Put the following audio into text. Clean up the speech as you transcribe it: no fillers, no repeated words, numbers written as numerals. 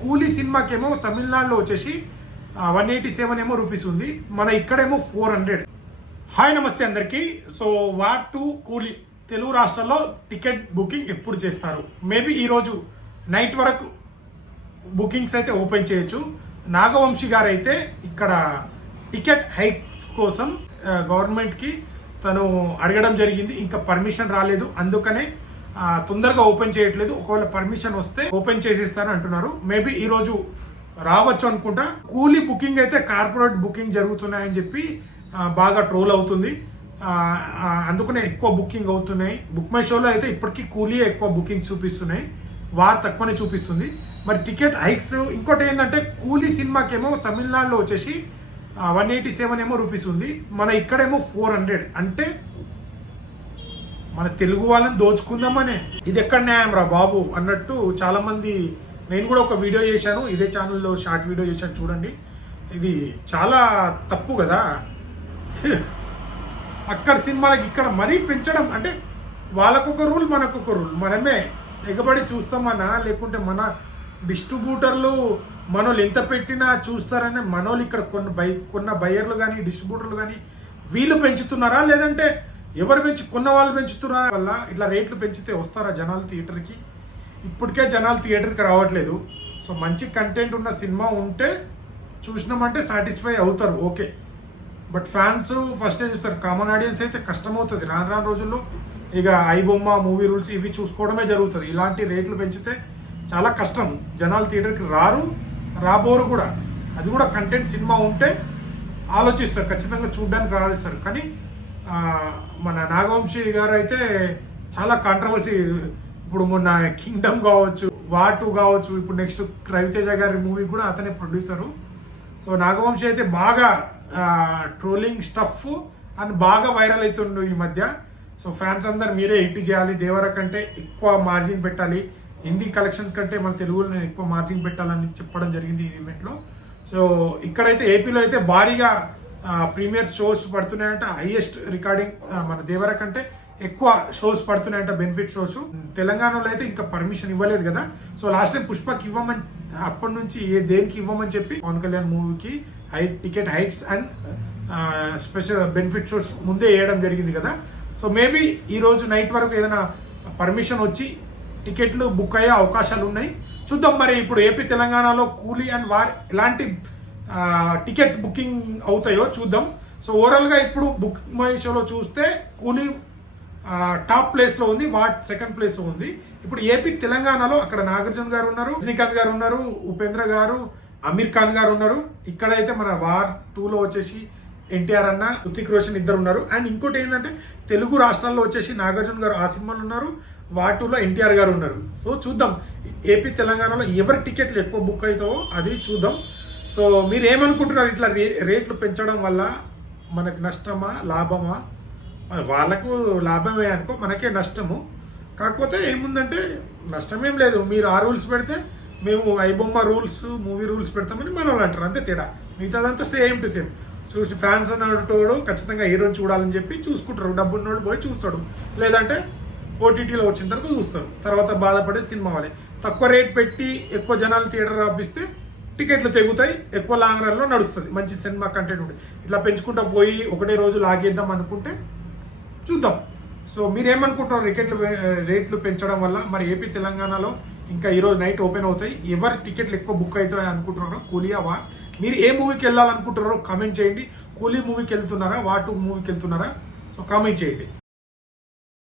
కూలీ సినిమాకేమో తమిళనాడులో వచ్చేసి 187 ఏమో రూపీస్ ఉంది, మన ఇక్కడేమో 400. హాయ్ నమస్తే అందరికీ. సో వాట్ టు కూలీ తెలుగు రాష్ట్రాల్లో టికెట్ బుకింగ్ ఎప్పుడు చేస్తారు? మేబీ ఈరోజు నైట్ వరకు బుకింగ్స్ అయితే ఓపెన్ చేయొచ్చు. నాగవంశీ గారు అయితే ఇక్కడ టికెట్ హైక్ కోసం గవర్నమెంట్కి తను అడగడం జరిగింది. ఇంకా పర్మిషన్ రాలేదు, అందుకనే తొందరగా ఓపెన్ చేయట్లేదు. ఒకవేళ పర్మిషన్ వస్తే ఓపెన్ చేసేస్తారని అంటున్నారు. మేబీ ఈరోజు రావచ్చు అనుకుంటా. కూలీ బుకింగ్ అయితే కార్పొరేట్ బుకింగ్ జరుగుతున్నాయని చెప్పి బాగా ట్రోల్ అవుతుంది. అందుకనే ఎక్కువ బుకింగ్ అవుతున్నాయి. బుక్ మై షోలో అయితే ఇప్పటికీ కూలీ ఎక్కువ బుకింగ్స్ చూపిస్తున్నాయి, వార్ తక్కువనే చూపిస్తుంది. మరి టికెట్ హైక్స్ ఇంకోటి ఏంటంటే కూలీ సినిమాకేమో తమిళనాడులో వచ్చేసి 187 ఏమో రూపీస్ ఉంది, మన ఇక్కడేమో 400. అంటే మన తెలుగు వాళ్ళని దోచుకుందామనే. ఇది ఎక్కడ న్యాయం రా బాబు అన్నట్టు చాలా మంది. నేను కూడా ఒక వీడియో చేశాను, ఇదే ఛానల్లో షార్ట్ వీడియో చేశాను, చూడండి. ఇది చాలా తప్పు కదా. అక్కడ సినిమాలకి ఇక్కడ మరీ పెంచడం అంటే వాళ్ళకొక రూల్ మనకొక రూల్. మనమే ఎగబడి చూస్తామన్నా, లేకుంటే మన డిస్ట్రిబ్యూటర్లు మనోళ్ళు ఎంత పెట్టినా చూస్తారని మనోళ్ళు ఇక్కడ కొన్న బయ్యర్లు కానీ డిస్ట్రిబ్యూటర్లు కానీ వీళ్ళు పెంచుతున్నారా, లేదంటే ఎవరు కొన్న వాళ్ళు పెంచుతున్నారా వల్ల ఇట్లా రేట్లు పెంచితే వస్తారా జనాలు థియేటర్కి? ఇప్పటికే జనాలు థియేటర్కి రావట్లేదు. సో మంచి కంటెంట్ ఉన్న సినిమా ఉంటే చూసినామంటే సాటిస్ఫై అవుతారు, ఓకే. బట్ ఫ్యాన్స్ ఫస్టే చూస్తారు. కామన్ ఆడియన్స్ అయితే కష్టమవుతుంది రాను రాను రోజుల్లో. ఇక ఐబొమ్మ మూవీ రూల్స్ ఇవి చూసుకోవడమే జరుగుతుంది. ఇలాంటి రేట్లు పెంచితే చాలా కష్టం. జనాలు థియేటర్కి రాబోరు కూడా. అది కూడా కంటెంట్ సినిమా ఉంటే ఆలోచిస్తారు, ఖచ్చితంగా చూడడానికి రాలిస్తారు. కానీ మన నాగవంశీ గారు అయితే చాలా కాంట్రవర్సీ. ఇప్పుడు మొన్న కింగ్డమ్ కావచ్చు, వాటు కావచ్చు, ఇప్పుడు నెక్స్ట్ రవితేజ గారి మూవీ కూడా అతనే ప్రొడ్యూసరు. సో నాగవంశీ అయితే బాగా ట్రోలింగ్ స్టఫ్ అని బాగా వైరల్ అవుతుండు ఈ మధ్య. సో ఫ్యాన్స్ అందరు మీరే హిట్ చేయాలి, దేవర కంటే ఎక్కువ మార్జిన్ పెట్టాలి, హిందీ కలెక్షన్స్ కంటే మన తెలుగులో నేను ఎక్కువ మార్జిన్ పెట్టాలని చెప్పడం జరిగింది ఈ ఈవెంట్లో. సో ఇక్కడైతే ఏపీలో అయితే భారీగా ప్రీమియర్ షోస్ పడుతున్నాయంట. హైయెస్ట్ రికార్డింగ్ మన దేవర కంటే ఎక్కువ షోస్ పడుతున్నాయంట, బెనిఫిట్ షోస్. తెలంగాణలో అయితే ఇంకా పర్మిషన్ ఇవ్వలేదు కదా. సో లాస్ట్ టైం పుష్పకి ఇవ్వమని, అప్పటి నుంచి దేనికి ఇవ్వమని చెప్పి పవన్ కళ్యాణ్ మూవీకి ticket heights and special benefit shows ముందే వేయడం జరిగింది కదా. సో మేబీ ఈరోజు నైట్ వరకు ఏదైనా పర్మిషన్ వచ్చి టికెట్లు బుక్ అయ్యే అవకాశాలు ఉన్నాయి. చూద్దాం మరి ఇప్పుడు ఏపీ తెలంగాణలో కూలీ అండ్ వార్ ఎలాంటి టికెట్స్ బుకింగ్ అవుతాయో చూద్దాం. సో ఓవరాల్గా ఇప్పుడు బుక్ మై షోలో చూస్తే కూలీ టాప్ ప్లేస్లో ఉంది, వాట్ సెకండ్ ప్లేస్లో ఉంది. ఇప్పుడు ఏపీ తెలంగాణలో అక్కడ నాగార్జున గారు ఉన్నారు, రజనీకాంత్ గారు ఉన్నారు, ఉపేంద్ర గారు, అమీర్ ఖాన్ గారు ఉన్నారు. ఇక్కడైతే మన వార్ 2లో వచ్చేసి ఎన్టీఆర్ అన్న, హృతిక్ రోషన్ ఇద్దరు ఉన్నారు. అండ్ ఇంకోటి ఏంటంటే తెలుగు రాష్ట్రాల్లో వచ్చేసి నాగార్జున గారు ఆ సినిమాలో ఉన్నారు, వార్ 2లో ఎన్టీఆర్ గారు ఉన్నారు. సో చూద్దాం ఏపీ తెలంగాణలో ఎవరి టికెట్లు ఎక్కువ బుక్ అవుతావో అది చూద్దాం. సో మీరు ఏమనుకుంటున్నారు? ఇట్లా రేట్లు పెంచడం వల్ల మనకు నష్టమా లాభమా? వాళ్ళకు లాభమే అనుకో, మనకే నష్టము. కాకపోతే ఏముందంటే నష్టమేం లేదు. మీరు ఆ రూల్స్ పెడితే మేము ఐబొమ్మ రూల్స్ మూవీ రూల్స్ పెడతామని మన వాళ్ళు అంటారు, అంతే తేడా. మిగతాదంతా సేమ్ టు సేమ్. చూసి ఫ్యాన్స్ అన్నటోడు ఖచ్చితంగా హీరోని చూడాలని చెప్పి చూసుకుంటారు. డబ్బున్నోడు పోయి చూస్తాడు, లేదంటే ఓటీటీలో వచ్చిన తర్వాత చూస్తారు. తర్వాత బాధపడే సినిమా వాళ్ళే. తక్కువ రేట్ పెట్టి ఎక్కువ జనాలు థియేటర్ పంపిస్తే టికెట్లు తెగుతాయి, ఎక్కువ లాంగ్ రన్లో నడుస్తుంది, మంచి సినిమా కంటెంట్ ఉంటుంది. ఇట్లా పెంచుకుంటూ పోయి ఒకటే రోజు లాగేద్దాం అనుకుంటే చూద్దాం. సో మీరేమనుకుంటున్నారు రేట్లు పెంచడం వల్ల? మరి ఏపీ తెలంగాణలో ఇంకా ఈరోజు నైట్ ఓపెన్ అవుతాయి. ఎవరి టికెట్లు ఎక్కువ బుక్ అవుతాయి అనుకుంటున్నారో, కూలీయా వా? మీరు ఏ మూవీకి వెళ్ళాలనుకుంటున్నారో కామెంట్ చేయండి. కూలీ మూవీకి వెళ్తున్నారా, వాటు మూవీకి వెళ్తున్నారా? సో కామెంట్ చేయండి.